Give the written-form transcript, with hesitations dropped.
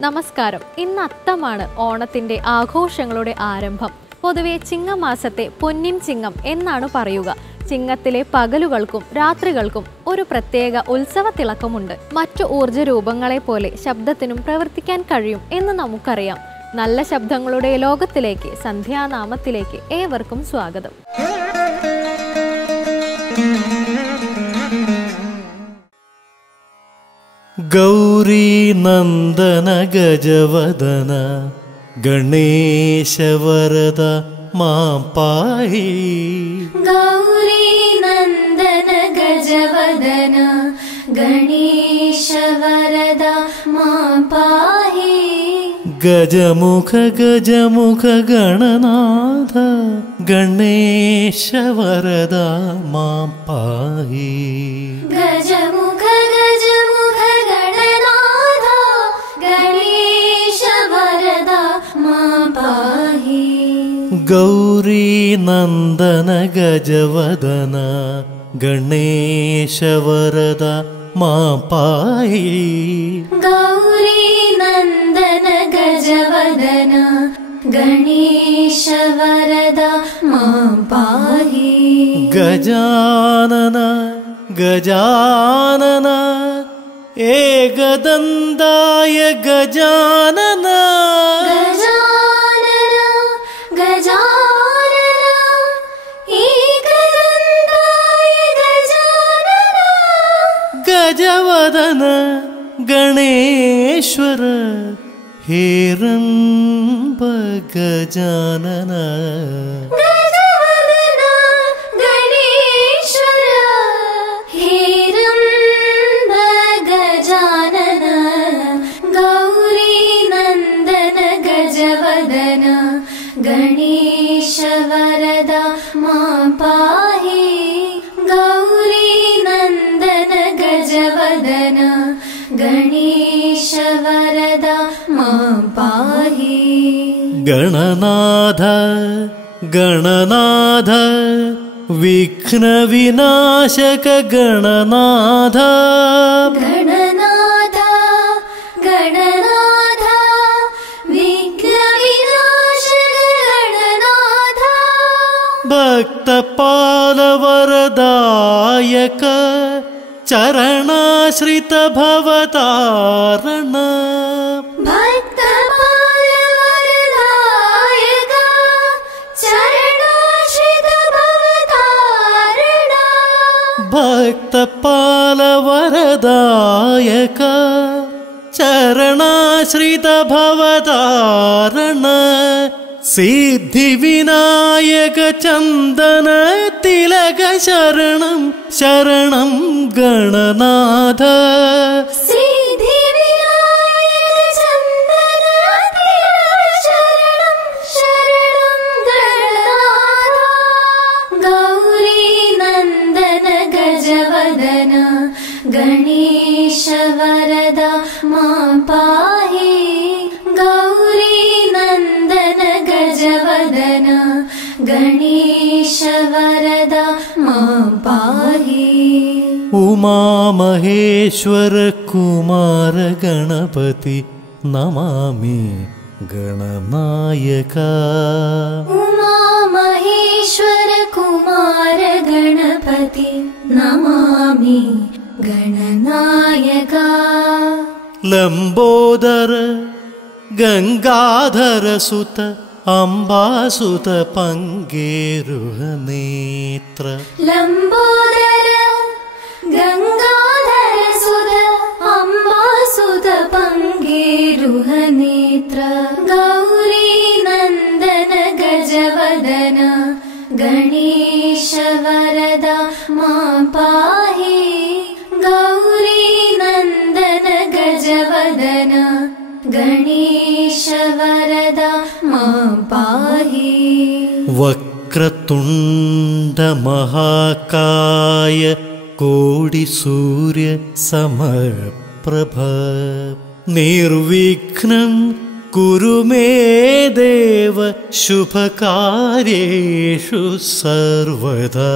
നമസ്കാരം. ഇന്ന് അത്തമാണ് ഓണത്തിന്റെ ആഘോഷങ്ങളുടെ ആരംഭം. പൊതുവെ ചിങ്ങമാസത്തെ പൊന്നിൻ ചിങ്ങം എന്നാണ് പറയുക. ചിങ്ങത്തിലെ പകലുകൾക്കും രാത്രികൾക്കും ഒരു പ്രത്യേക ഉത്സവ തിളക്കമുണ്ട്. മറ്റു ഊർജ്ജ രൂപങ്ങളെ പോലെ ശബ്ദത്തിനും പ്രവർത്തിക്കാൻ കഴിയും എന്ന് നമുക്കറിയാം. നല്ല ശബ്ദങ്ങളുടെ ലോകത്തിലേക്ക്, സന്ധ്യാനാമത്തിലേക്ക് ഏവർക്കും സ്വാഗതം. ഗൗരീ നന്ദന ഗജവദന ഗണേശ വരദ മാം പാഹി. ഗൗരീ നന്ദന ഗജവദന ഗണേശ വരദ മാം പാഹി. ഗജമുഖ ഗജമുഖ ഗണനാഥ ഗണേശ വരദ മാം പാഹി. ഗജമുഖ ഗജമുഖ ഗണനാഥ ഗണേശ വരദ മാം പാഹി. ഗൗരീ നന്ദന ഗജവദന ഗണേശ വരദ മാം പാഹി. ഗൗരീ നന്ദന ഗജവദന ഗണേശ വരദ മാം പാഹി. ഗജാനന ഗജാനന ഏകദന്തായ ഗജാനന. ഗജാനന ഗജാനന ഏകദന്തായ ഗജാനന. ഗജവദന ഗണേശ്വര ഹേരംബ ഗജാനന. ഗജവദന ഗണേശ്വര ഹേരംബ ഗജാനന. ഗൗരീ നന്ദന ഗജവദന ഗണേശ വരദ മാം പാഹി. ഗൗരീ നന്ദന ഗജവദന ഗണേശ വരദ മാം പാഹി. ഗണനാഥ ഗണനാഥ വിഘ്ന വിനാശക ഗണനാഥ. ഗണനാഥ ഗണനാഥ വിഘ്നവിനാശക ഗണനാഥ. ഭക്തപാലവരദായക ചരണാശ്രിത ഭവതാരണ. ഭക്തപാലവരദായക ചരണാശ്രിത ഭവതാരണ. ഭക്തപാലവരദായക ചരണാശ്രിത ഭവതാരണ. സിദ്ധിവിനായക ചന്ദന തിലക ശരണം ശരണം ഗണനാഥ. സിദ്ധിവിനായക ചന്ദന തിലക ശരണം ശരണം ഗണനാഥ. ഗൗരീ നന്ദന ഗജവദന ഗണേശ വരദ മാം പാഹി. ഗൗരീ നന്ദന ഗജവദന ഗണേശ വരദ മാം പാഹി. ഉമാമഹേശ്വര കുമാര ഗണപതി നമാമി ഗണനായക. ഉമാമഹേശ്വര കുമാര ഗണപതി നമാമി ഗണനായക. ലംബോദര ഗംഗാധര സുത അംബാസുത പങ്കേരുഹ നേത്ര. ലംബോദര ഗംഗാധര സുത അംബാസുത പങ്കേരുഹ നേത്ര. ഗൗരീ നന്ദന ഗജവദന ഗണേശ വരദ മാം പാഹി. ഗൗരീ നന്ദന ഗജവദന ഗണേശ വരദ മാം പാഹി. വക്രതുണ്ഡ മഹാകായ കോടി സൂര്യ സമപ്രഭ. നിർവിഘ്നം കുരു മേ ദേവ ശുഭകാര്യേഷു സർവദാ.